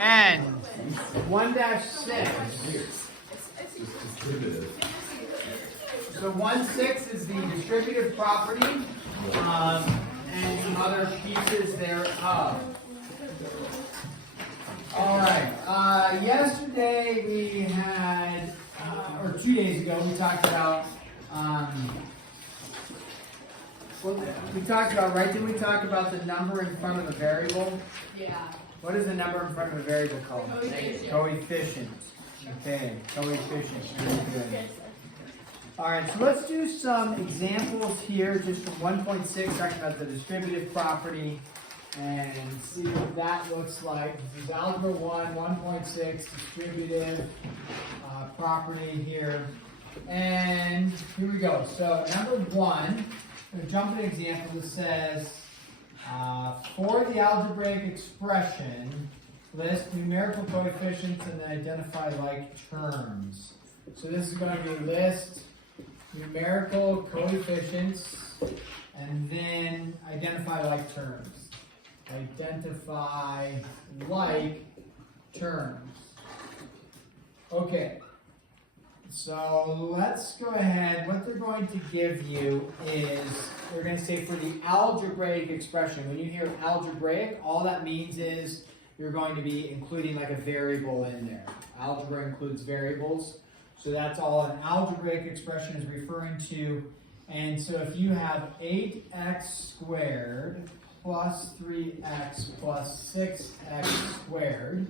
And 1-6. So 1-6 is the distributive property, and some other pieces thereof. All right. Yesterday we had, or 2 days ago, we talked about. Right? Didn't we talk about the number in front of a variable? Yeah. What is the number in front of a variable called? Coefficient. Okay, coefficient. Very good. All right, so let's do some examples here, just from 1.6, talking about the distributive property, and see what that looks like. This is Algebra 1, 1.6, distributive property here. And here we go. So number 1, I'm going to jump to an example that says, for the algebraic expression, list numerical coefficients and then identify like terms. So this is going to be list numerical coefficients and then identify like terms. Identify like terms. Okay. So let's go ahead. What they're going to give you is, they're going to say for the algebraic expression. When you hear algebraic, all that means is you're going to be including like a variable in there. Algebra includes variables. So that's all an algebraic expression is referring to. And so if you have 8x squared plus 3x plus 6x squared,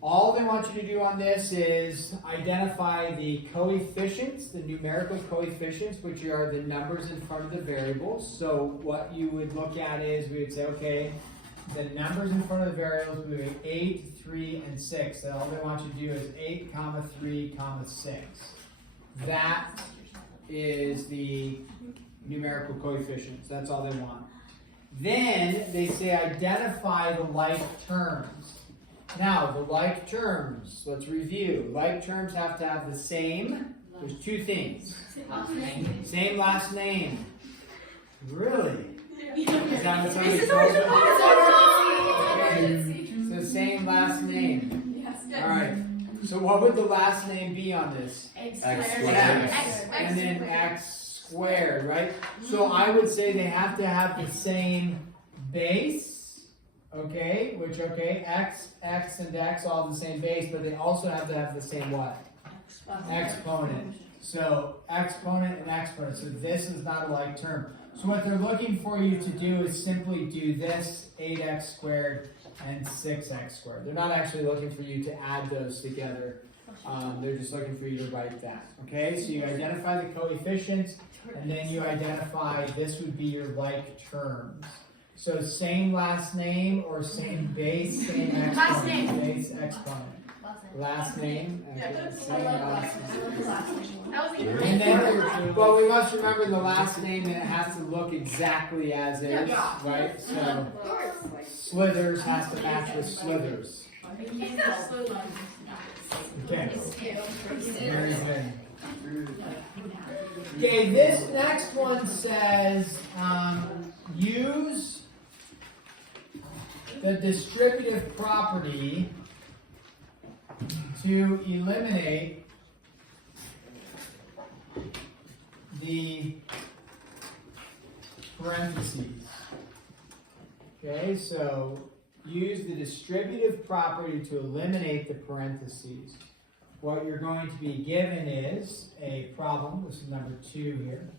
all they want you to do on this is identify the coefficients, the numerical coefficients, which are the numbers in front of the variables. So what you would look at is, we would say, okay, the numbers in front of the variables would be 8, 3, and 6. And all they want you to do is 8, 3, 6. That is the numerical coefficients. That's all they want. Then they say identify the like terms. Now, the like terms, let's review. Like terms have to have the same, there's two things. Same last name. Really? Is that what somebody told you? So same last name. All right. So what would the last name be on this? X squared. And then x squared, right? So I would say they have to have the same base. Okay, x, and x all the same base, but they also have to have the same what? Exponent. So exponent and exponent. So this is not a like term. So what they're looking for you to do is simply do this 8x squared and 6x squared. They're not actually looking for you to add those together. They're just looking for you to write that. Okay, so you identify the coefficients, and then you identify, this would be your like terms. So same last name or same base, same exponent. Last name. Base, exponent. Last name. Okay, same last name. And then, well, we must remember the last name, and it has to look exactly as is, right? So Slithers has to match with Slithers. Okay. Very good. Okay, this next one says use the distributive property to eliminate the parentheses. Okay, so use the distributive property to eliminate the parentheses. What you're going to be given is a problem. This is number 2 here.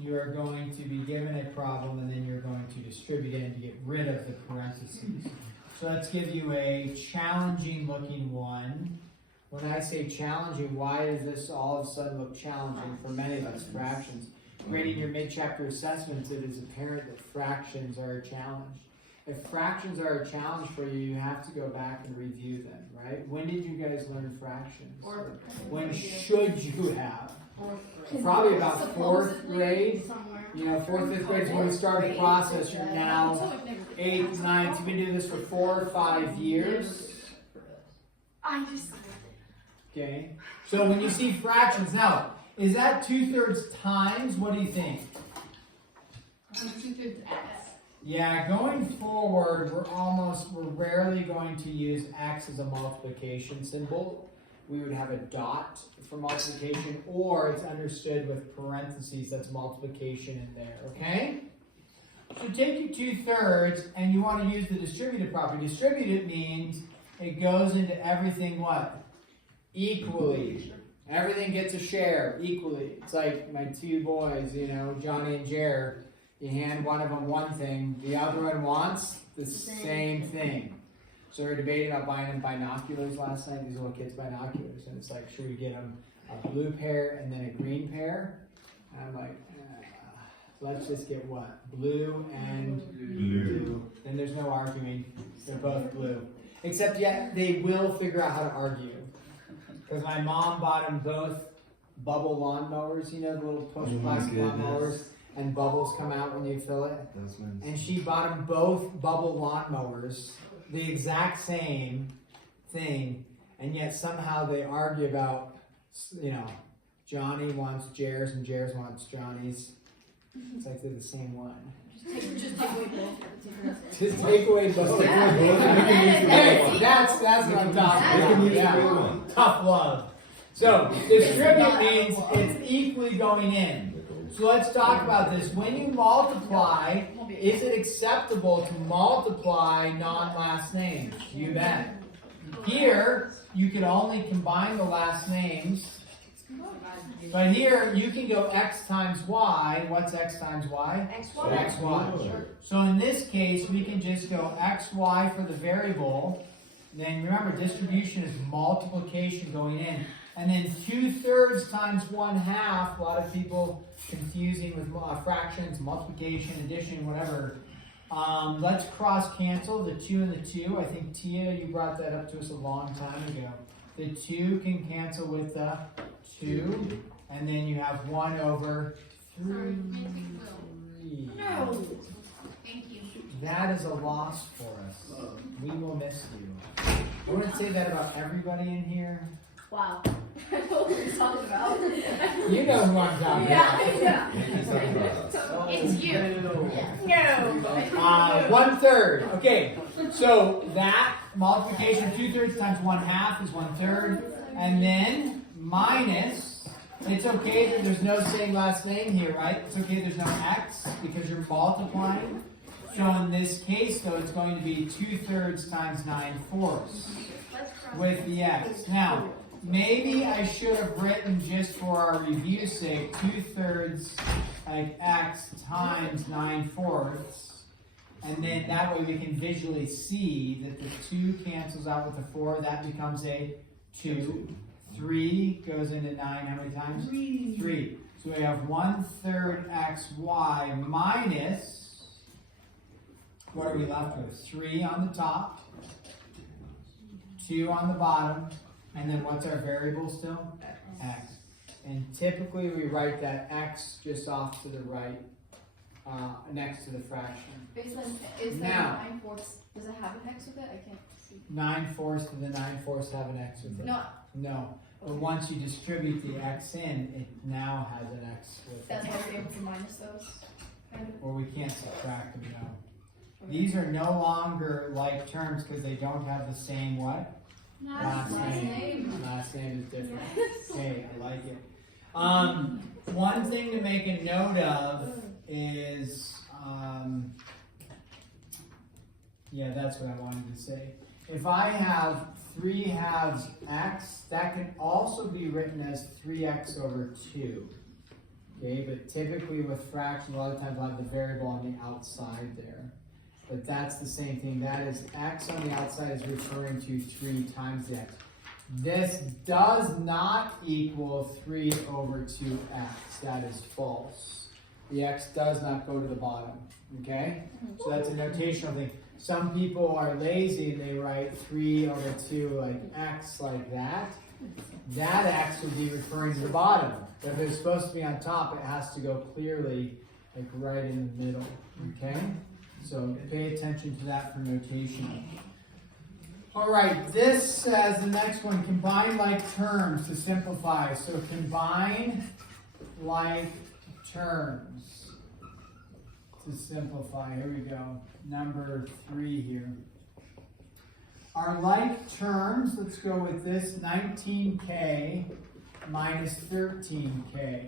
You are going to be given a problem, and then you're going to distribute it to get rid of the parentheses. So let's give you a challenging looking one. When I say challenging, why does this all of a sudden look challenging? For many of us, fractions. Grading your mid-chapter assessments, it is apparent that fractions are a challenge. If fractions are a challenge for you, you have to go back and review them, right? When did you guys learn fractions? When should you have? Probably about 4th grade. You know, 4th, 5th grade is when we started the process. You're now 8th, 9th. You've been doing this for 4 or 5 years. Okay. So when you see fractions, now, is that 2/3 times? What do you think? 2/3 x. Yeah, going forward, we're rarely going to use x as a multiplication symbol. We would have a dot for multiplication, or it's understood with parentheses, that's multiplication in there, okay? So take your 2/3, and you want to use the distributive property. Distributive means it goes into everything what? Equally. Everything gets a share equally. It's like my two boys, you know, Johnny and Jer. You hand one of them one thing, the other one wants the same thing. So we were debating about buying them binoculars last night, these little kids' binoculars. And it's like, should we get them a blue pair and then a green pair? And I'm like, let's just get what? Blue and blue. Then there's no arguing. They're both blue. Except yet they will figure out how to argue. Because my mom bought them both bubble lawnmowers, you know, the little push plastic lawnmowers, and bubbles come out when you fill it. And she bought them both bubble lawnmowers, the exact same thing, and yet somehow they argue about, you know, Johnny wants Jer's and Jer's wants Johnny's. It's like they're the same one. Just take away both. Just take away both. Hey, that's what I'm talking about. Yeah. Tough love. So distribute means it's equally going in. So let's talk about this. When you multiply, is it acceptable to multiply non-last names? You bet. Here, you can only combine the last names. But here, you can go x times y. What's x times y? XY. XY. So in this case, we can just go xy for the variable. Then remember, distribution is multiplication going in. And then 2/3 times 1/2. A lot of people confusing with fractions, multiplication, addition, whatever. Let's cross cancel the 2 and the 2. I think Tia, you brought that up to us a long time ago. The 2 can cancel with the 2, and then you have 1/3. No. Thank you. That is a loss for us. We will miss you. I want to say that about everybody in here. Wow. I know what you're talking about. You know who I'm talking about. Yeah. It's you. No. 1/3. Okay. So that multiplication, 2/3 times 1/2 is 1/3. And then minus, it's okay that there's no same last name here, right? It's okay there's no x because you're multiplying. So in this case, though, it's going to be 2/3 times 9/4 with the x. Now, maybe I should have written, just for our review's sake, 2/3 like x times 9/4. And then that way we can visually see that the 2 cancels out with the 4. That becomes a 2. 3 goes into 9 how many times? 3. So we have 1/3 xy minus, what are we left with? 3 on the top, 2 on the bottom, and then what's our variable still? X. And typically we write that x just off to the right, next to the fraction. Is that Now, 9/4? Does it have an X with it? I can't see. 9/4 to the 9/4 have an x with it. No. No. But once you distribute the x in, it now has an x with it. That's why we're able to minus those. Kind of. Or we can't subtract them now. These are no longer like terms because they don't have the same what? Last name. Last name is different. Okay, I like it. One thing to make a note of is, yeah, that's what I wanted to say. If I have 3/2 x, that can also be written as 3x/2. Okay, but typically with fractions, a lot of times I'll have the variable on the outside there. But that's the same thing. That is x on the outside is referring to 3 times the x. This does not equal 3/2x. That is false. The x does not go to the bottom. Okay? So that's a notational thing. Some people are lazy and they write 3/2 like x like that. That x would be referring to the bottom. But if it's supposed to be on top, it has to go clearly like right in the middle. Okay? So pay attention to that for notation. All right, this says the next one, combine like terms to simplify. So combine like terms to simplify. Here we go. Number 3 here. Our like terms, let's go with this, 19k minus 13k.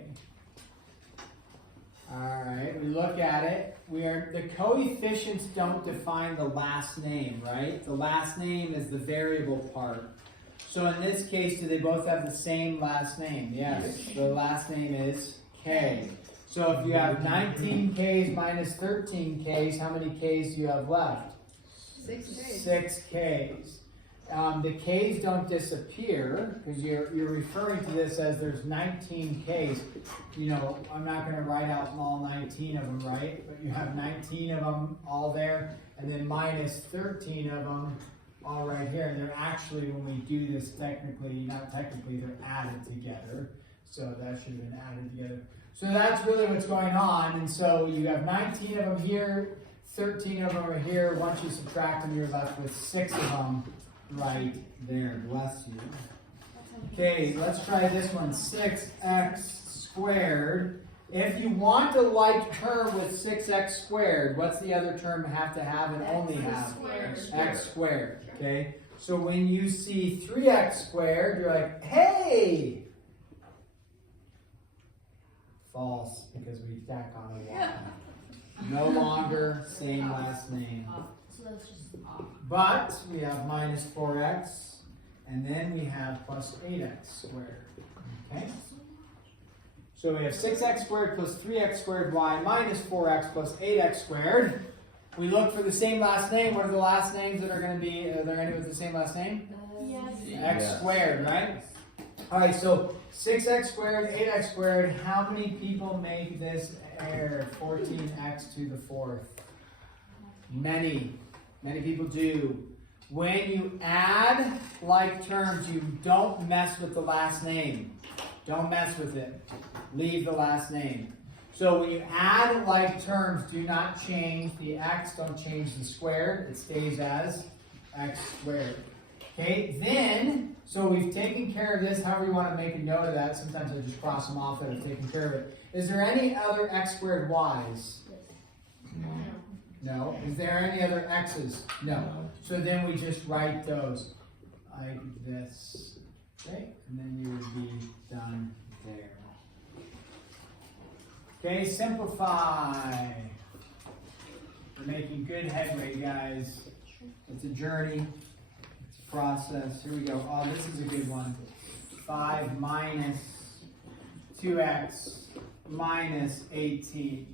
All right, we look at it. The coefficients don't define the last name, right? The last name is the variable part. So in this case, do they both have the same last name? Yes, the last name is k. So if you have 19k's minus 13k's, how many k's do you have left? 6K. 6k's. The k's don't disappear because you're referring to this as there's 19k's. You know, I'm not going to write out all 19 of them, right? But you have 19 of them all there, and then minus 13 of them all right here. And they're actually, when we do this technically, not technically, they're added together. So that should have been added together. So that's really what's going on. And so you have 19 of them here, 13 of them are here. Once you subtract them, you're left with 6 of them right there. Bless you. Okay, let's try this one. 6x squared. If you want a like term with 6x squared, what's the other term have to have and only have? X squared. Okay, so when you see 3x squared, you're like, hey! False, because we stack on a 1. No longer same last name. So that's just off. But we have minus 4x, and then we have plus 8x squared. Okay? So we have 6x squared plus 3x squared y minus 4x plus 8x squared. We look for the same last name. What are the last names that are going to be, are there any with the same last name? Yes. X squared, right? All right, so 6x squared, 8x squared, how many people make this error? 14x to the 4th. Many people do. When you add like terms, you don't mess with the last name. Don't mess with it. Leave the last name. So when you add like terms, do not change the x, don't change the squared. It stays as x squared. Okay, then, so we've taken care of this, however you want to make a note of that. Sometimes I just cross them off that I've taken care of it. Is there any other x squared y's? No. Is there any other x's? No. So then we just write those like this. Okay, and then you would be done there. Okay, simplify. We're making good headway, guys. It's a journey. Process. Here we go. Oh, this is a good one. 5 minus 2x minus 18.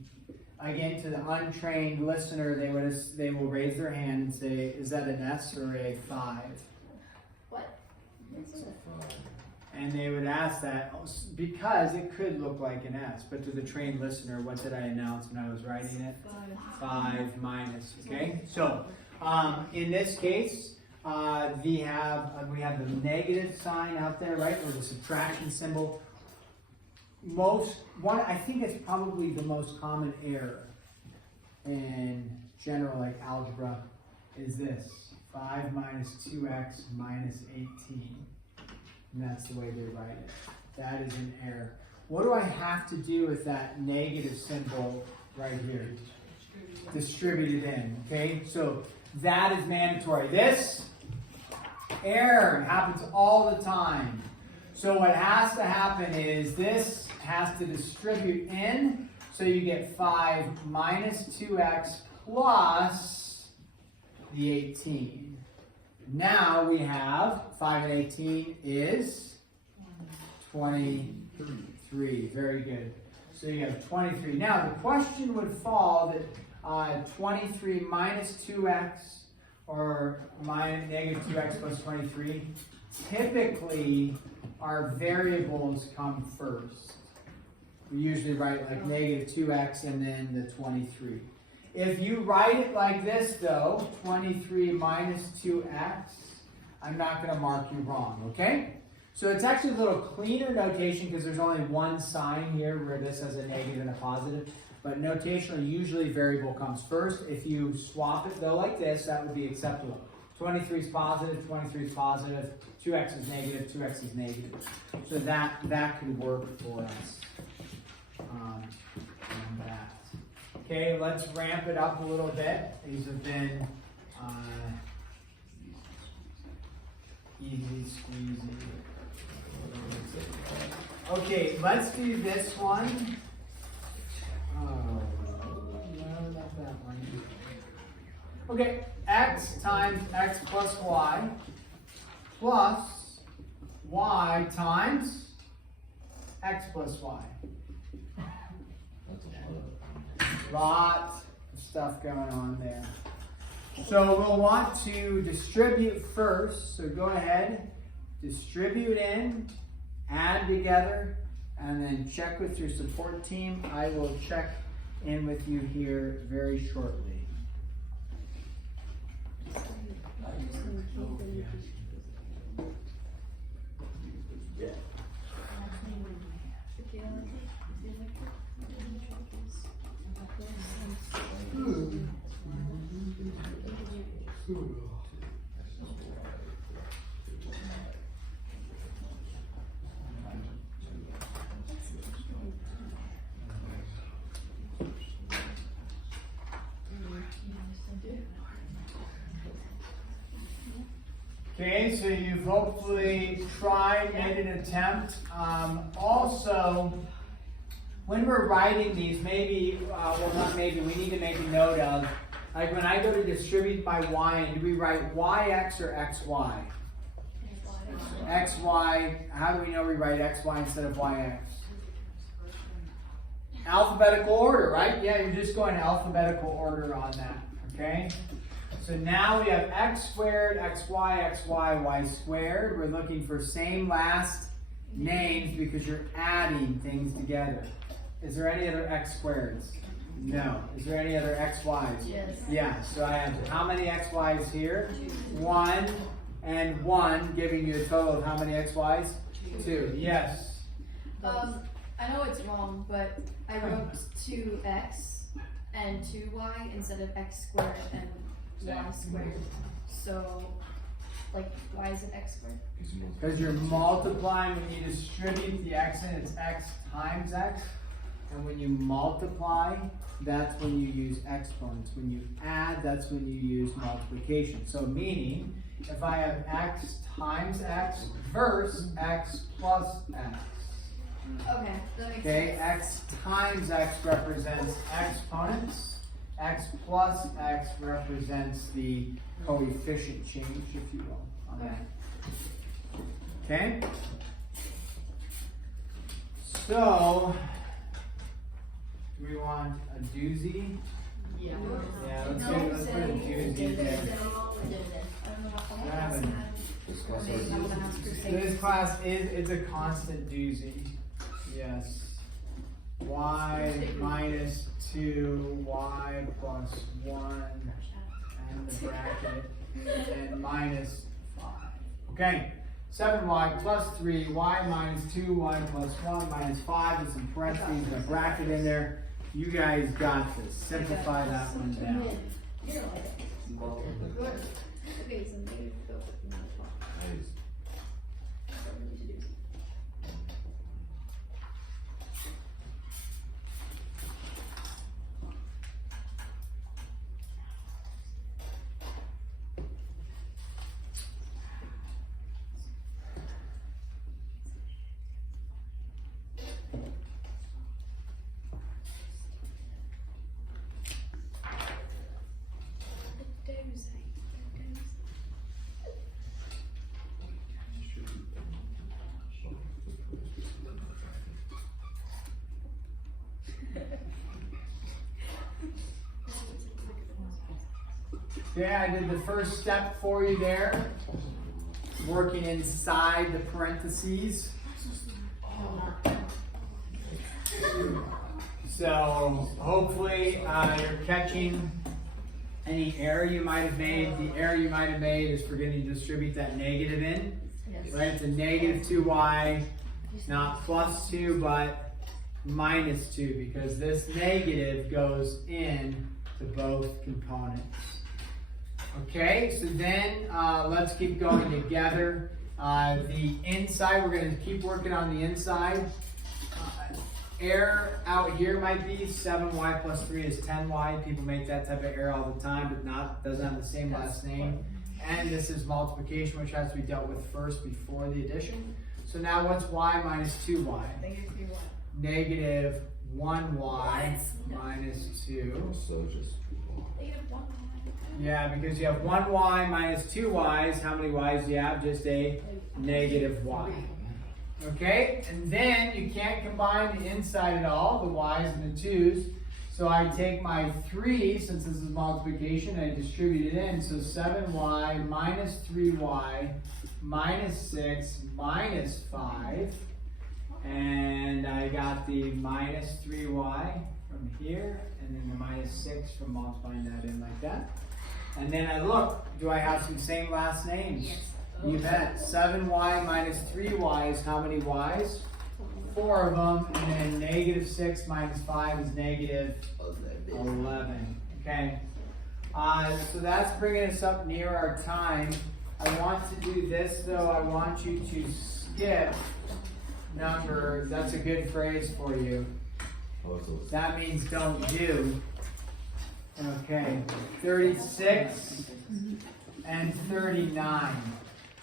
Again, to the untrained listener, they will raise their hand and say, "Is that an S or a 5?" What? And they would ask that because it could look like an S. But to the trained listener, what did I announce when I was writing it? 5 minus. Okay. So in this case. We have the negative sign out there, right, or the subtraction symbol. I think it's probably the most common error in general, like algebra, is this 5 minus 2x minus 18, and that's the way they write it. That is an error. What do I have to do with that negative symbol right here? Distribute it in. Okay, so that is mandatory. This error happens all the time. So what has to happen is this has to distribute in, so you get 5 minus 2x plus the 18. Now we have 5 and 18 is 23. Very good. So you have 23. Now the question would fall that 23 minus 2x or negative 2x plus 23, typically our variables come first. We usually write like negative 2x and then the 23. If you write it like this though, 23 minus 2x, I'm not going to mark you wrong, okay? So it's actually a little cleaner notation because there's only one sign here where this has a negative and a positive. But notationally, usually variable comes first. If you swap it though like this, that would be acceptable. 23 is positive, 23 is positive, 2x is negative, 2x is negative. So that could work for us on that. Okay, let's ramp it up a little bit. These have been easy squeezy. Okay, let's do this one. Oh, no, not that one. Okay, x times x plus y times x plus y. Lots of stuff going on there. So we'll want to distribute first. So go ahead, distribute in, add together, and then check with your support team. I will check in with you here very shortly. Okay, so you've hopefully tried, made an attempt. Also, when we're writing these, maybe, well not maybe, we need to make a note of, like when I go to distribute by y, do we write yx or xy? Xy, how do we know we write xy instead of yx? Alphabetical order, right? Yeah, you're just going alphabetical order on that, okay? So now we have x squared, xy, xy, y squared. We're looking for same last names because you're adding things together. Is there any other x squareds? No. Is there any other xy's? Yes. Yeah, so I have how many xy's here? 1 and 1, giving you a total of how many xy's? 2. Yes. I know it's wrong, but I wrote 2x and 2y instead of x squared and y squared. So, like, why is it x squared? Because you're multiplying when you distribute the x in, it's x times x. And when you multiply, that's when you use exponents. When you add, that's when you use multiplication. So meaning, if I have x times x versus x plus x. Okay, that makes Okay, sense. x times x represents exponents. X plus x represents the coefficient change, if you will, on that. Okay? So, do we want a doozy? Yeah. Yeah, let's put a doozy there. This class is a constant doozy. Yes. Y minus 2, y plus 1, and the bracket, and minus 5. Okay, 7y plus 3, y minus 2, y plus 1, minus 5, with some parentheses and a bracket in there. You guys got this. Simplify that one down. Okay, so maybe go with -1. Okay, I did the first step for you there, working inside the parentheses. So hopefully you're catching any error you might have made. The error you might have made is forgetting to distribute that negative in. Yes. Right, it's a negative 2y, not plus 2, but minus 2, because this negative goes in to both components. Okay, so then let's keep going together. The inside, we're going to keep working on the inside. error out here might be 7y plus 3 is 10y. People make that type of error all the time, but doesn't have the same last name. And this is multiplication, which has to be dealt with first before the addition. So now what's y minus 2y? Negative 1y minus 2. So just Yeah, because you have 1y minus 2 y's. How many y's do you have? Just a negative y. Okay, and then you can't combine the inside at all, the y's and the 2's. So I take my 3, since this is multiplication, and I distribute it in. So 7y minus 3y minus 6 minus 5. And I got the minus 3y from here, and then the minus 6 from multiplying that in like that. And then I look, do I have some same last names? Yes. You bet. 7y minus 3y is how many y's? 4 of them. And then negative 6 minus 5 is negative 11. Okay. So that's bringing us up near our time. I want to do this though. I want you to skip numbers. That's a good phrase for you. That means don't do. Okay. 36 and 39.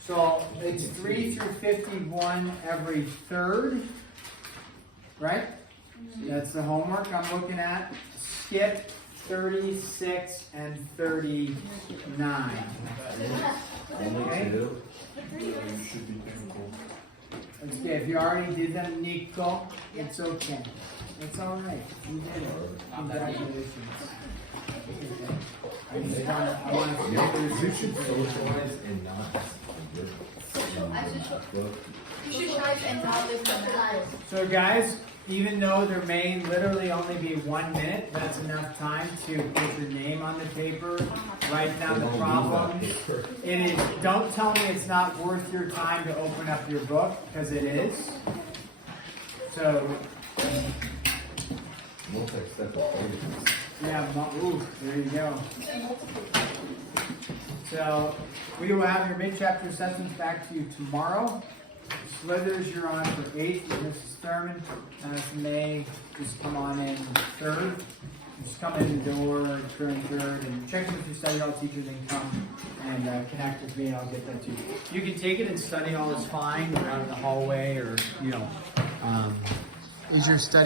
So it's 3 through 51 every third, right? That's the homework I'm looking at. Skip 36 and 39. Okay? Okay, if you already did them, Nico, it's okay. It's all right. You did it. Congratulations. I want to you should socialize and not You should write and not live in the house. So guys, even though there may literally only be 1 minute, that's enough time to put your name on the paper, write down the problem. It is, don't tell me it's not worth your time to open up your book, because it is. So, yeah, ooh, there you go. So, we will have your mid-chapter assessments back to you tomorrow. Slithers, you're on for 8th with Mrs. Thurman. May, just come on in 3rd. Just come in the door, turn 3rd, and check with your study hall teacher, then come and connect with me, and I'll get that to you. You can take it and study all this fine around the hallway, or, is your study